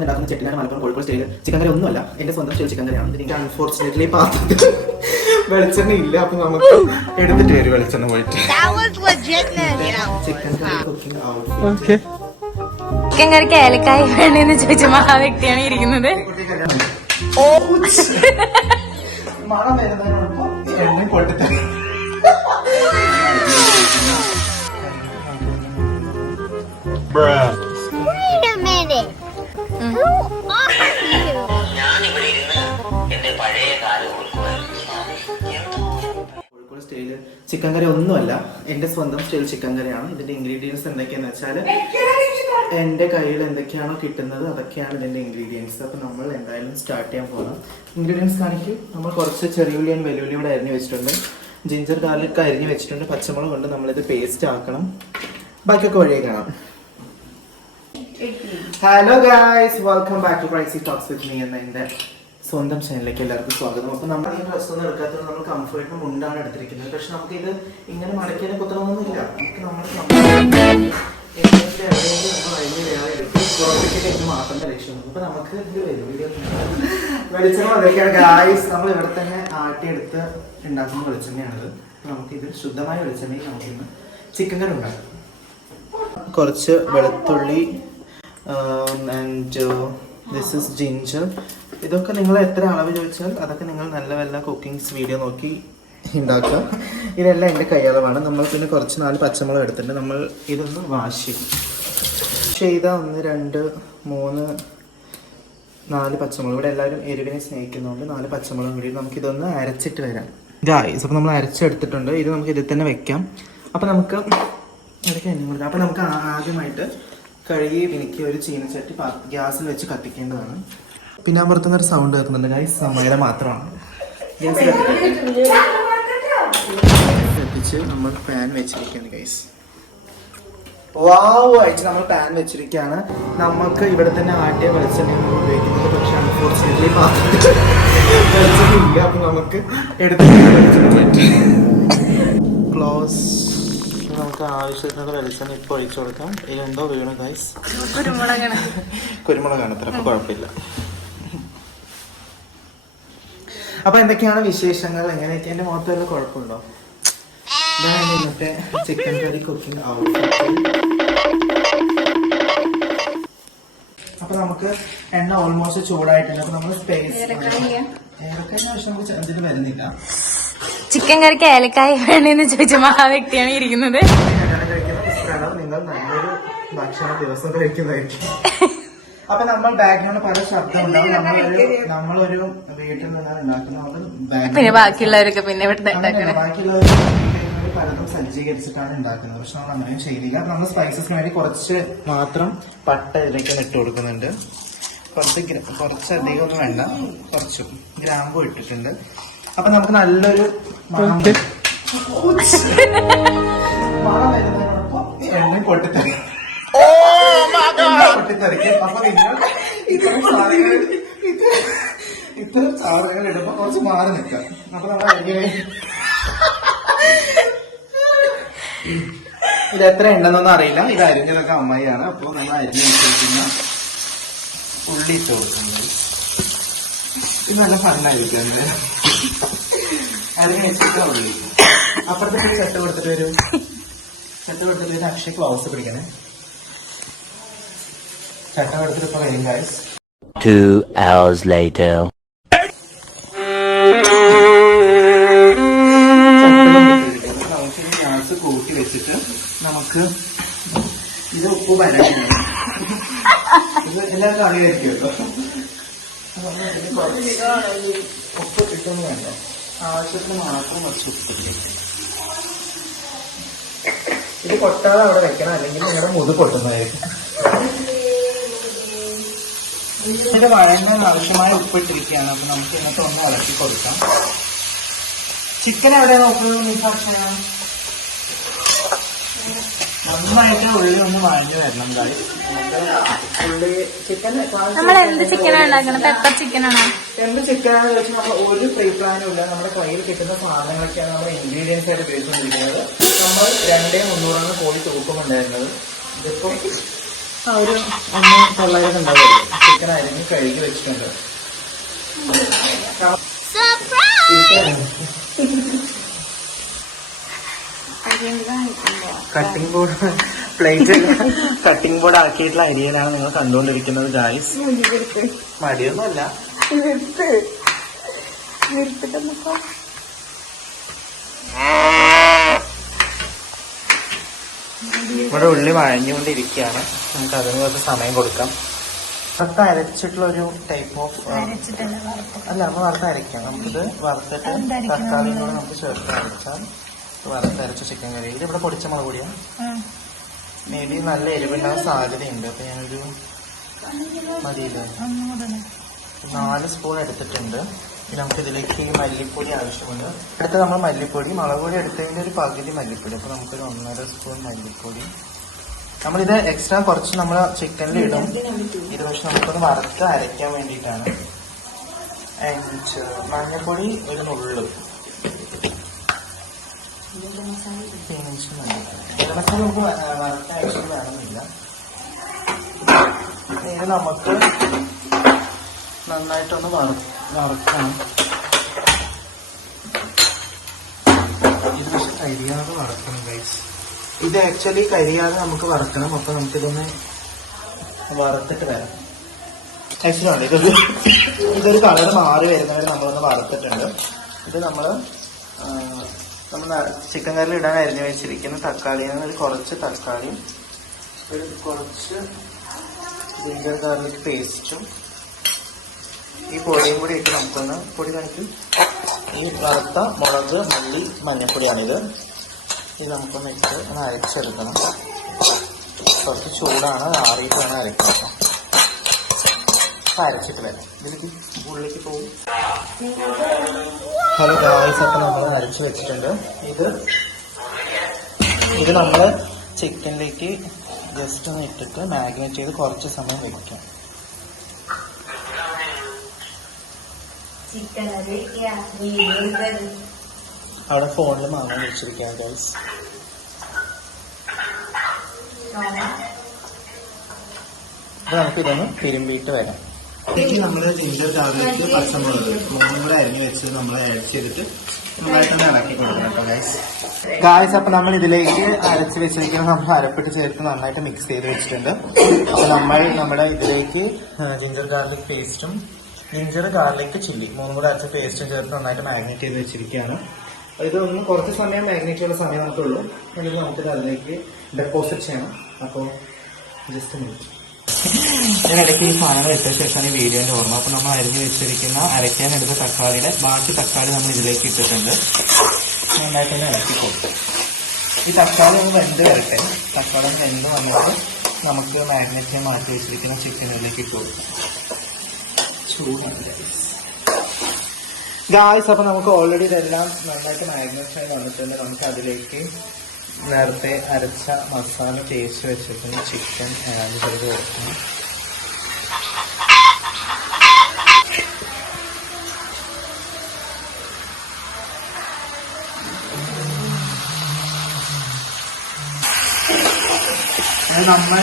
ഉണ്ടാക്കുന്ന Chettinad Malappuram Kozhikode style chicken curry ഒന്നുമല്ല, എന്റെ സ്വന്തം സ്റ്റൈൽ ചിക്കൻ കറിയാണ്. എനിക്ക് അൺഫോർച്ചുനേറ്റ്ലി പാത്രത്തിൽ വെളിച്ചെണ്ണ ഇല്ല, അപ്പൊ നമുക്ക് എടുത്തിട്ട് വരും വെളിച്ചെണ്ണ പോയിട്ട്. Chicken curry cooking outfit. Chicken കറിക്ക് ഏലക്കായ വേണ്ടെന്ന് ചോദിച്ച മഹാവ്യക്തിയാണ് ഇരിക്കുന്നത്. മണം വരുന്നതിനോടൊപ്പം എണ്ണ പൊട്ടിത്തരും. Wait a minute. Who are you? Kozhikode style chicken curry ഒന്നുമല്ല, എന്റെ സ്വന്തം സ്റ്റൈൽ ചിക്കൻ കറിയാണ്. ഇതിന്റെ ഇൻഗ്രീഡിയൻസ് എന്തൊക്കെയാന്ന് വെച്ചാൽ എന്റെ കയ്യിൽ എന്തൊക്കെയാണോ കിട്ടുന്നത് അതൊക്കെയാണ് ഇതിന്റെ ഇൻഗ്രീഡിയൻസ്. അപ്പൊ നമ്മൾ എന്തായാലും സ്റ്റാർട്ട് ചെയ്യാൻ പോകണം. ഇൻഗ്രീഡിയൻസ് കാണിക്കും. നമ്മൾ കുറച്ച് ചെറിയുള്ളിയും വെല്ലുള്ളിയും കൂടെ അരിഞ്ഞ് വെച്ചിട്ടുണ്ട്, ജിഞ്ചർ ഗാർലിക് അരിഞ്ഞ് വെച്ചിട്ടുണ്ട്, പച്ചമുളക് കൊണ്ട് നമ്മളിത് പേസ്റ്റ് ആക്കണം. ബാക്കിയൊക്കെ വഴിയെ കാണാം. Hello guys, welcome back to pricey talks with me എന്ന എൻ്റെ സ്വന്തം ചാനലിലേക്ക് എല്ലാവർക്കും സ്വാഗതം. അപ്പോൾ നമ്മൾ ഈ ഡ്രസ്സ് ഒന്നും എടുക്കാത്തത് നമ്മൾ കംഫർട്ടിന് മുണ്ടാണ് എടുത്തിരിക്കുന്നത്. പക്ഷെ നമുക്ക് ഇത് ഇങ്ങനെ മടക്കിയതിനെ കുത്തണമെന്നൊന്നുമില്ല. നമുക്ക് മാത്രമേ ലക്ഷ്യമുള്ളൂ. അപ്പൊ നമുക്ക് ഇത് വെളിച്ചെണ്ണ അതൊക്കെയാണ് ഗായ്സ്. നമ്മൾ ഇവിടെ തന്നെ ആട്ടിയെടുത്ത് ഉണ്ടാക്കുന്ന വെളിച്ചെണ്ണയാണിത്. നമുക്ക് ഇത് ശുദ്ധമായ വെളിച്ചെണ്ണയിൽ നമുക്കിന്ന് ചിക്കൻ കറി ഉണ്ടാക്കാം. കുറച്ച് വെളുത്തുള്ളി ആൻഡ് ദിസ് ഇസ് ജിഞ്ചർ. ഇതൊക്കെ നിങ്ങൾ എത്ര അളവ് ചോദിച്ചാൽ അതൊക്കെ നിങ്ങൾ നല്ല വല്ല കുക്കിങ്സ് വീഡിയോ നോക്കി ഉണ്ടാക്കുക. ഇതെല്ലാം എൻ്റെ കൈയളവാണ്. നമ്മൾ പിന്നെ കുറച്ച് 4 പച്ചമുളക് എടുത്തിട്ടുണ്ട്. നമ്മൾ ഇതൊന്ന് വാഷ് ചെയ്ത 1 2 3 4 പച്ചമുളക്. ഇവിടെ എല്ലാവരും എരിവിനെ സ്നേഹിക്കുന്നതുകൊണ്ട് 4 പച്ചമുളക് കൂടി നമുക്കിതൊന്ന് അരച്ചിട്ട് വരാം ഗായ്സ്. അപ്പോൾ നമ്മൾ അരച്ചെടുത്തിട്ടുണ്ട്. ഇത് നമുക്ക് ഇതിൽ തന്നെ വെക്കാം. അപ്പോൾ നമുക്ക് ഇടയ്ക്ക് എണ്ണ കൊടുക്കാം. അപ്പോൾ നമുക്ക് ആദ്യമായിട്ട് കഴുകി എനിക്ക് ഒരു ചീനച്ചട്ടി ഗ്യാസിൽ വെച്ച് കത്തിക്കേണ്ടതാണ്. പിന്നെ അപ്പുറത്തുനിന്നൊരു സൗണ്ട് കേൾക്കുന്നുണ്ട് ഗൈസ്, സമയുടെ മാത്രമാണ്. ഗ്യാസ് കത്തിച്ച് നമ്മൾ പാൻ വെച്ചിരിക്കുകയാണ് ഗൈസ്. വാവ് അയച്ച് നമ്മൾ പാൻ വെച്ചിരിക്കുകയാണ്. നമുക്ക് ഇവിടെ തന്നെ ആട്ടിയ വെളിച്ചെണ്ണ ഉപയോഗിക്കുന്നത്. പക്ഷെ അൺഫോർച്ചുനേറ്റ്ലി പാത്രത്തിൽ വെളിച്ചെണ്ണ ഇല്ല, അപ്പൊ നമുക്ക് എടുത്ത് ക്ലോസ്. നമുക്ക് ആവശ്യത്തിനുള്ള വെളിച്ചെണ്ണ ഇപ്പോൾ ഒഴിച്ചു കൊടുക്കാം. ഇതിലെന്തോ വീണു ഗൈസ്, കുരുമുളകാണ് അത്ര, അപ്പൊ കുഴപ്പമില്ല. അപ്പൊ എന്തൊക്കെയാണ് വിശേഷങ്ങൾ, എങ്ങനെയൊക്കെ എന്റെ മുഖത്ത് വല്ല കുഴപ്പമുണ്ടോ? ഇതാണ് ഇന്നത്തെ ചിക്കൻ കറി കുക്കിംഗ് ഔട്ട്ഫിറ്റ്. അപ്പൊ നമുക്ക് എണ്ണ ഓൾമോസ്റ്റ് ചൂടായിട്ടുണ്ട്. അപ്പൊ നമ്മൾ സ്പേസ് ഏതൊക്കെ നമുക്ക് ഇതിൽ വരുന്നില്ല. ചിക്കൻ കറിക്ക് ഏലക്കായ വേണ്ടെന്ന് ചോദിച്ച മഹാവ്യക്തിയാണ് ഇരിക്കുന്നത്. നിങ്ങൾ നല്ലൊരു ഭക്ഷണം ദിവസം കഴിക്കുന്നതായിരിക്കും. അപ്പൊ നമ്മൾ ബാക്ക്ഗ്രൗണ്ട് പല ശബ്ദം ഉണ്ടാവും. നമ്മളൊരു വീട്ടിൽ നിന്നാണ് ഉണ്ടാക്കുന്നത്. പിന്നെ ബാക്കിയുള്ളവരൊക്കെ പിന്നെ ഇവിടെ ബാക്കിയുള്ളവർ പലതും സജ്ജീകരിച്ചിട്ടാണ് ഉണ്ടാക്കുന്നത്. പക്ഷെ നമ്മൾ അങ്ങനെയും ചെയ്യില്ല. നമ്മൾ സ്പൈസസിന് വേണ്ടി കുറച്ച് മാത്രം പട്ട ഇതിലേക്ക് ഇട്ട് കൊടുക്കുന്നുണ്ട്. കുറച്ചധികം ഒന്നും വേണ്ട, കുറച്ച് ഗ്രാമ്പു ഇട്ടിട്ടുണ്ട്. അപ്പൊ നമുക്ക് നല്ലൊരു മണം വരുന്നതിനോടൊപ്പം എണ്ണ പൊട്ടിത്തെറിക്കും. അപ്പൊ നിങ്ങൾ ഇത്തരം സാധനങ്ങൾ ഇടുമ്പോ കുറച്ച് മാറി നിൽക്കാം. അപ്പൊ നമ്മൾ ഇത് എത്ര ഉണ്ടെന്നൊന്നും അറിയില്ല. ഇത് അരിഞ്ഞതൊക്കെ അമ്മയാണ്. അപ്പൊ നമ്മൾ അരിഞ്ഞ് വെച്ചിരിക്കുന്ന ഉള്ളി ഇട്ട് കൊടുക്കുന്നത്. ഇത് നല്ല ഫണ്ണായിരിക്കും. അതില് അരിഞ്ഞ് വെച്ചിട്ട് ഉള്ളി അപ്പുറത്തേക്ക് ചട്ട കൊടുത്തിട്ട് വരും. ചട്ട കൊടുത്തിട്ട് ഒരു അക്ഷയ് ഗ്ലൗസ് പിടിക്കണേ. ചട്ട കൊടുത്തിട്ട് ഇപ്പൊ വരും ഗൈസ്. 2 hours later. ഗ്യാസ് കൂട്ടി വെച്ചിട്ട് നമുക്ക് ഇത് ഉപ്പ് വരാനാണ്. ഇത് എല്ലാവർക്കും അറിയായിരിക്കുമല്ലോ. ഉപ്പ് കിട്ടുമെന്ന് വേണ്ട, ആവശ്യത്തിന് മാത്രം കുറച്ച് ഉപ്പ് കിട്ടും. ഇത് പൊട്ടാതെ അവിടെ വെക്കണം, അല്ലെങ്കിൽ നിങ്ങളുടെ മുത് പൊട്ടുന്നതായിരിക്കും. ഇതിന്റെ വഴങ്ങാൻ ആവശ്യമായ ഉപ്പ് ഇട്ടിരിക്കുകയാണ്. അപ്പൊ നമുക്ക് ഇന്നത്തെ ഒന്ന് ഇളക്കി കൊടുക്കാം. ചിക്കൻ എവിടെ നോക്കുന്നത് നിസാക്ഷനാണ്. നന്നായിട്ട് ഉള്ളി ഒന്ന് വഴഞ്ഞു വരണം ഗൈസ്. ഉള്ളി ചിക്കൻ നമ്മൾ എന്ത് ചിക്കനാണ് ഉണ്ടാക്കുന്നത്? പെപ്പർ ചിക്കനാണോ? എന്ത് ചിക്കനാണെന്ന് വെച്ചാൽ നമ്മൾ ഒരു ഫ്രീ പ്ലാനും ഇല്ല. നമ്മുടെ കയ്യിൽ കിട്ടുന്ന സാധനങ്ങളൊക്കെയാണ് നമ്മൾ ഇൻഗ്രീഡിയൻസ് ആയിട്ട് ഉപയോഗിച്ചുകൊണ്ടിരിക്കുന്നത്. നമ്മൾ 2,300 കോഴി തൂക്കമുണ്ടായിരുന്നത്. ഇതിപ്പോ ആ ഒരു 1,900 ഉണ്ടാവുമല്ലോ. ചിക്കൻ അരിഞ്ഞ് കഴുകി വെച്ചിട്ടുണ്ട്. Cutting board plate cutting board ആക്കിയിട്ടുള്ള അരിയലാണ് നിങ്ങൾ കണ്ടുകൊണ്ടിരിക്കുന്നത് ഗായ്സ്. മടിയൊന്നുമല്ല. ഇവിടെ ഉള്ളി വഴഞ്ഞുകൊണ്ടിരിക്കുകയാണ്. നമുക്ക് അതിന് കുറച്ച് സമയം കൊടുക്കാം. വറുത്ത് അരച്ചിട്ടുള്ള ഒരു ടൈപ്പ് ഓഫ് അല്ല, നമ്മൾ വറുത്ത് അരയ്ക്കാം. നമുക്കിത് വറുത്തിട്ട് തക്കാളിയും കൂടെ നമുക്ക് ചേർത്ത് അരച്ചാൽ വറുത്തരച്ച ചിക്കൻ കറി. ഇതിവിടെ പൊടിച്ച മുളക് പൊടിയാണ്. മേ ബി നല്ല എരിവുണ്ടാകാൻ സാധ്യതയുണ്ട്. അപ്പൊ ഞാനൊരു മതിയില്ലേ 4 സ്പൂൺ എടുത്തിട്ടുണ്ട്. നമുക്ക് ഇതിലേക്ക് മല്ലിപ്പൊടി ആവശ്യമുണ്ട്. അടുത്ത് നമ്മൾ മല്ലിപ്പൊടി, മുളക് പൊടി എടുത്തതിൻ്റെ ഒരു പകുതി മല്ലിപ്പൊടി. അപ്പൊ നമുക്കൊരു 1.5 സ്പൂൺ മല്ലിപ്പൊടി. നമ്മളിത് എക്സ്ട്രാ കുറച്ച് നമ്മൾ ചിക്കനിൽ ഇടും. ഇത് പക്ഷെ നമുക്കൊന്ന് വറുത്ത് അരയ്ക്കാൻ വേണ്ടിയിട്ടാണ്. മഞ്ഞൾപ്പൊടി ഒരു നുള്ളു. മസാല നമുക്ക് വറുത്ത ആവശ്യം വേണമെന്നില്ല. ഇത് നമുക്ക് നന്നായിട്ടൊന്ന് വറുക്കണം. ഇത് പക്ഷെ കരിയാതെ വറുക്കണം ഗൈസ്. ഇത് ആക്ച്വലി കരിയാതെ നമുക്ക് വറുക്കണം. അപ്പൊ നമുക്കിതൊന്ന് വറുത്തിട്ട് വരാം. ആക്ച്വലി ഇതൊരു കളർ മാറി വരുന്നവരെ നമ്മളൊന്ന് വറുത്തിട്ടുണ്ട്. ഇത് നമ്മൾ ചിക്കൻ കറിയിൽ ഇടാൻ അരിഞ്ഞു വെച്ചിരിക്കുന്ന തക്കാളിയിൽ ഒരു കുറച്ച് തക്കാളിയും ഒരു കുറച്ച് ജിഞ്ചർ ഗാർലിക് പേസ്റ്റും ഈ പൊടിയും കൂടി ഇട്ട് നമുക്കൊന്ന് പൊടി കാണിക്കും. ഈ വറുത്ത മുളക്, മല്ലി, മഞ്ഞൾപ്പൊടിയാണിത്. ഇത് നമുക്കൊന്ന് ഇട്ട് ഒന്ന് അരച്ചെടുക്കണം. കുറച്ച് ചൂടാണ്, ആറിയിട്ട് വേണം അരക്കണം. അരച്ചിട്ട് വരാം. ഇതിലേക്ക് ഉള്ളിലേക്ക് പോകും. ഹലോ ഗായ്സ്, അപ്പം നമ്മൾ അരച്ച് വെച്ചിട്ടുണ്ട്. ഇത് നമ്മൾ ചിക്കനിലേക്ക് ജസ്റ്റ് ഒന്ന് ഇട്ടിട്ട് മാഗ്നേറ്റ് ചെയ്ത് കുറച്ച് സമയം വെക്കാം. അവിടെ ഫോണിൽ മാങ്ങാൻ വെച്ചിരിക്കാം ഗൈസ്. അപ്പൊ നമുക്കിതൊന്ന് തിരുമ്പിയിട്ട് വരാം. ഇതിലേക്ക് നമ്മൾ ജിഞ്ചർ ഗാർലിക് പച്ചമുളക് 3 കൂടെ അരിഞ്ഞ് വെച്ച് നമ്മൾ ആഡ് ചെയ്തിട്ട് നന്നായിട്ടൊന്ന് ഇളക്കി കൊടുക്കണം കേട്ടോ ഗൈസ്. അപ്പൊ നമ്മൾ ഇതിലേക്ക് അരച്ച് വെച്ചിരിക്കുന്ന നമ്മൾ അരപ്പിട്ട് ചേർത്ത് നന്നായിട്ട് മിക്സ് ചെയ്ത് വെച്ചിട്ടുണ്ട്. അപ്പൊ നമ്മുടെ ഇതിലേക്ക് ജിഞ്ചർ ഗാർലിക് പേസ്റ്റും ജിഞ്ചർ ഗാർലിക് ചില്ലി 3 കൂടെ അരച്ച പേസ്റ്റും ചേർത്ത് നന്നായിട്ട് മാഗ്നേറ്റ് ചെയ്ത് വെച്ചിരിക്കുകയാണ്. ഇതൊന്ന് കുറച്ച് സമയം മാഗ്നേറ്റ് ചെയ്യുന്ന സമയം നമുക്കുള്ളൂ. എന്നിട്ട് നമുക്കിത് അതിലേക്ക് ഡെപ്പോസിറ്റ് ചെയ്യണം. അപ്പോൾ ജസ്റ്റ് മിനിറ്റ് ഞാൻ ഇടയ്ക്ക് ഈ സാധനങ്ങൾ ഇട്ട ശേഷമാണ് ഈ വീഡിയോന്റെ ഓർമ്മ. അപ്പോൾ നമ്മൾ അരിഞ്ഞ് വെച്ചിരിക്കുന്ന അരയ്ക്കാനെടുത്ത തക്കാളിയുടെ ബാക്കി തക്കാളി നമ്മൾ ഇതിലേക്ക് ഇട്ടിട്ടുണ്ട്. നന്നായിട്ടൊന്ന് ഇളക്കി കൊടുക്കും. ഈ തക്കാളി ഒന്ന് വെന്ത് വരട്ടെ. തക്കാളി വെന്ത് വന്നിട്ട് നമുക്ക് മാഗ്നേറ്റ് ചെയ്യാൻ മാറ്റി വെച്ചിരിക്കുന്ന ചിക്കനിലേക്ക് ഇട്ട് കൊടുക്കാം. ചൂടാണ് ഗായ്സ്. അപ്പോൾ നമുക്ക് ഓൾറെഡി ഇതെല്ലാം നന്നായിട്ട് മാഗ്നേറ്റ് ആയി വന്നിട്ടുണ്ട്. നമുക്ക് അതിലേക്ക് നേരത്തെ അരച്ച മസാല തേച്ച് വെച്ചിട്ട് ചിക്കൻ ആഡ് ചെയ്ത് കൊടുക്കണം. നമ്മൾ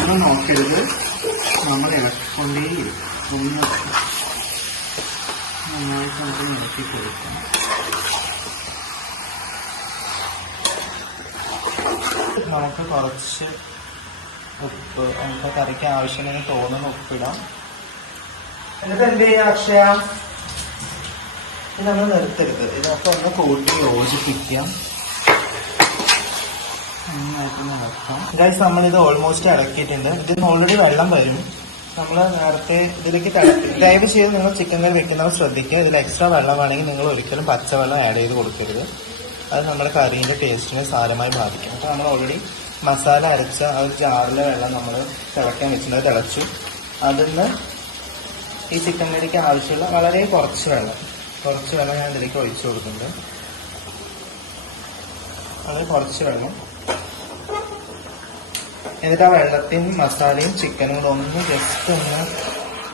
ഒന്നും നോക്കരുത്. നമ്മൾ ഇളക്കൊണ്ടേയിരിക്കും. നന്നായിട്ട് നമുക്ക് ഇളക്കി കൊടുക്കണം. നമുക്ക് കുറച്ച് ഉപ്പ്, നമുക്ക് കറിക്ക് ആവശ്യമെന്ന് തോന്നുന്ന ഉപ്പിടാം. എന്നിട്ട് എന്ത് ചെയ്യാം അക്ഷയ, ഇത് നമ്മൾ നിർത്തരുത്. ഇതൊക്കെ ഒന്ന് കൂട്ടി യോജിപ്പിക്കാം. ഗൈസ്, നമ്മളിത് ഓൾമോസ്റ്റ് ഇളക്കിയിട്ടുണ്ട്. ഇതിന് ഓൾറെഡി വെള്ളം വരും. നമ്മൾ നേരത്തെ ഇതിലേക്ക് ദയവ് ചെയ്ത് നിങ്ങൾ ചിക്കൻ കറി വെക്കുന്നവർ ശ്രദ്ധിക്കുക. ഇതിൽ എക്സ്ട്രാ വെള്ളം വേണമെങ്കിൽ നിങ്ങൾ ഒരിക്കലും പച്ചവെള്ളം ആഡ് ചെയ്ത് കൊടുക്കരുത്. അത് നമ്മുടെ കറീൻ്റെ ടേസ്റ്റിനെ സാരമായി ബാധിക്കും. അപ്പോൾ നമ്മൾ ഓൾറെഡി മസാല അരച്ച ആ ഒരു ജാറിലെ വെള്ളം നമ്മൾ തിളയ്ക്കാൻ വെച്ചിട്ടുണ്ട്. അത് തിളച്ചു. അതിന് ഈ ചിക്കൻ കറിക്ക് ആവശ്യമുള്ള വളരെ കുറച്ച് വെള്ളം ഞാൻ ഇതിലേക്ക് ഒഴിച്ചു കൊടുക്കുന്നുണ്ട്. വളരെ കുറച്ച് വെള്ളം. എന്നിട്ട് ആ വെള്ളത്തിനും മസാലയും ചിക്കനും കൂടെ ഒന്ന് ജസ്റ്റ്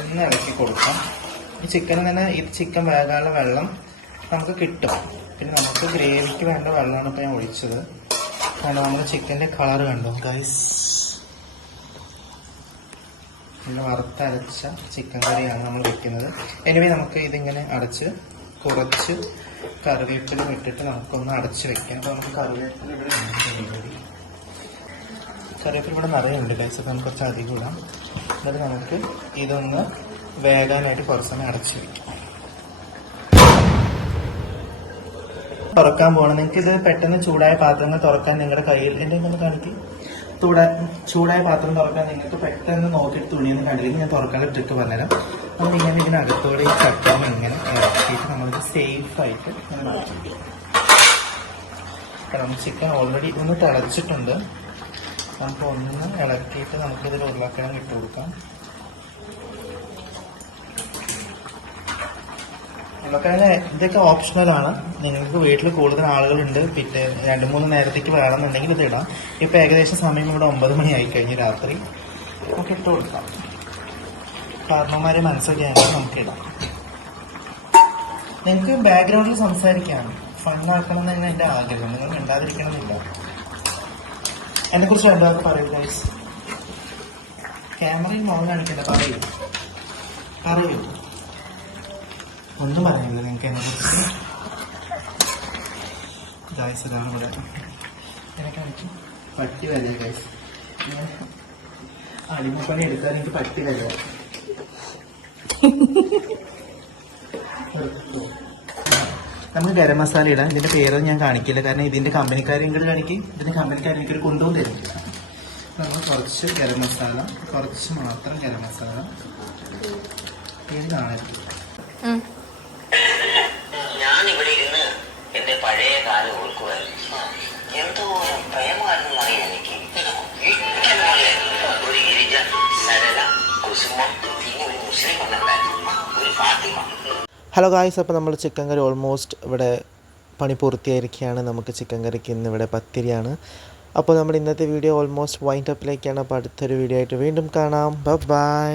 ഒന്ന് ഇളക്കി കൊടുക്കാം. ഈ ചിക്കന് തന്നെ ഈ ചിക്കൻ വേകാനുള്ള വെള്ളം നമുക്ക് കിട്ടും. പിന്നെ നമുക്ക് ഗ്രേവിക്ക് വേണ്ട വെള്ളമാണ് ഇപ്പോൾ ഞാൻ ഒഴിച്ചത്. കാരണം നമ്മുടെ ചിക്കൻ്റെ കളർ കണ്ടോ ഗൈസ്, നല്ല വറുത്തരച്ച ചിക്കൻ കറിയാണ് നമ്മൾ വെക്കുന്നത്. എനിവേ നമുക്ക് ഇതിങ്ങനെ അടച്ച് കുറച്ച് കറിവേപ്പില ഇട്ടിട്ട് നമുക്കൊന്ന് അടച്ച് വെക്കാം. അപ്പോൾ നമുക്ക് കറിവേപ്പില ഇവിടെ നിറയുണ്ട് ഗൈസ്. അപ്പോൾ നമുക്ക് കുറച്ച് അധികം ഇടാം. എന്നിട്ട് നമുക്ക് ഇതൊന്ന് വേകാനായിട്ട് കുറച്ച് സമയം അടച്ച് വെക്കാം. തുറക്കാൻ പോകണം. നിങ്ങൾക്ക് ഇത് പെട്ടെന്ന് ചൂടായ പാത്രങ്ങൾ തുറക്കാൻ നിങ്ങളുടെ കയ്യിൽ എന്തെങ്കിലും കാണിക്കും. ചൂടായ പാത്രം തുറക്കാൻ നിങ്ങൾക്ക് പെട്ടെന്ന് നോക്കിയിട്ട് തുണിയൊന്നും കണ്ടില്ലെങ്കിൽ ഞാൻ തുറക്കാനുള്ള ട്രിക്ക് പറഞ്ഞുതരാം. നമ്മളിങ്ങനെ ഇതിനകത്തോടെ ഈ ചട്ടം ഇങ്ങനെ ഇറക്കിയിട്ട് നമ്മളിത് സേഫായിട്ട് ഇങ്ങനെ മാറ്റി. കാരണം ചിക്കൻ ഓൾറെഡി ഒന്ന് തിളച്ചിട്ടുണ്ട്. നമുക്ക് ഒന്ന് ഇളക്കിയിട്ട് നമുക്കിതിൽ ഉരുളക്കിഴങ്ങ് ഇട്ട് കൊടുക്കാം. ഉരുളക്കിഴങ്ങ് ഇതൊക്കെ ഓപ്ഷണലാണ്. നിങ്ങൾക്ക് വീട്ടിൽ കൂടുതൽ ആളുകളുണ്ട്, പിന്നെ 2-3 നേരത്തേക്ക് വേണമെന്നുണ്ടെങ്കിൽ ഇത് ഇടാം. ഇപ്പം ഏകദേശം സമയം ഇവിടെ 9 മണി ആയി കഴിഞ്ഞ് രാത്രി. നമുക്ക് ഇട്ട് കൊടുക്കാം. കാരണവന്മാരെ മനസ്സിലാക്കിയാൽ നമുക്ക് ഇടാം. നിങ്ങൾക്ക് ബാക്ക്ഗ്രൗണ്ടിൽ സംസാരിക്കാം, ഫണ്ണാക്കണം എന്ന് തന്നെ എൻ്റെ ആഗ്രഹം. നിങ്ങൾ മിണ്ടാതിരിക്കണമെന്നില്ല. എന്നെക്കുറിച്ച് രണ്ടാമത് പറയൂ ഗൈസ്. ക്യാമറയിൽ മോൻ കാണിക്കണ്ട, പറയൂ. ഒന്നും പറയുന്നില്ല നിങ്ങൾക്ക് എന്നെക്കുറിച്ച്. ഗൈസ് ഇതാണ് ഇവിടെ എന്നെ കാണിക്കും. പട്ടി വരെ ഗൈസ്, അടിമപ്പണി എടുക്കാൻ എനിക്ക് പട്ടി വരെ. നമുക്ക് ഗരം മസാല ഇടാം. ഇതിന്റെ പേര് ഞാൻ കാണിക്കില്ല, കാരണം ഇതിന്റെ കമ്പനിക്കാരെയും കൂടെ കാണിക്കും. ഇതിന്റെ കമ്പനിക്കാരെ എനിക്കൊരു കൊണ്ടുപോകും തരുന്നില്ല. നമ്മൾ കുറച്ച് ഗരം മസാല, കുറച്ച് മാത്രം ഗരം മസാല. ഞാനിവിടെ ഇരുന്ന് എന്റെ പഴയ കാലം ഓർക്കുമായിരുന്നു. എന്തോരം പ്രേമായിരുന്നു അറിയാം എനിക്ക്. ഒരു ഗിരിജ, സരള, കുസുമം, പിന്നെ ഒരു മുസ്ലിം ഉണ്ടായിരുന്നു, ഒരു ഫാത്തിമ. ഹലോ ഗായ്സ്, അപ്പോൾ നമ്മൾ ചിക്കൻ കറി ഓൾമോസ്റ്റ് ഇവിടെ പണി പൂർത്തിയായിരിക്കുകയാണ്. നമുക്ക് ചിക്കൻ കറിക്ക് ഇന്ന് ഇവിടെ പത്തിരിയാണ്. അപ്പോൾ നമ്മുടെ ഇന്നത്തെ വീഡിയോ ഓൾമോസ്റ്റ് വൈൻഡ് അപ്പിലേക്കാണ്. അപ്പോൾ അടുത്തൊരു വീഡിയോ ആയിട്ട് വീണ്ടും കാണാം. ബൈ.